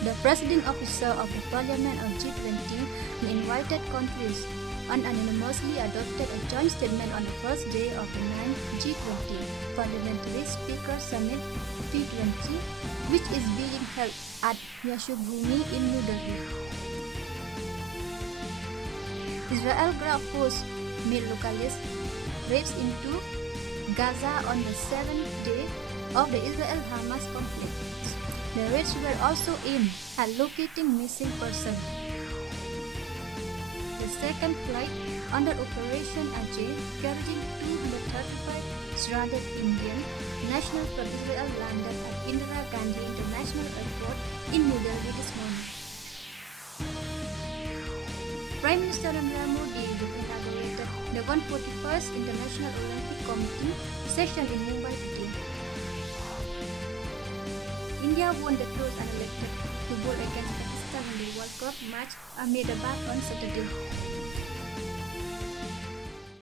The presiding officer of the Parliament of G20 and invited countries unanimously adopted a joint statement on the first day of the 9th G20 Parliamentary Speaker Summit P20, which is being held at Yashubhumi in New Delhi. Israel ground force militaries raids into Gaza on the 7th day of the Israel-Hamas conflict. The raids were also aimed at locating missing persons. The second flight under Operation Ajay, carrying 235 stranded Indian nationals from Israel landed at Indira Gandhi International Airport in New Delhi this morning. Prime Minister Narendra Modi inaugurated the 141st International Olympic Committee session in Mumbai today. India won the toss and elected to bowl against Pakistan in the World Cup match amid a on Saturday.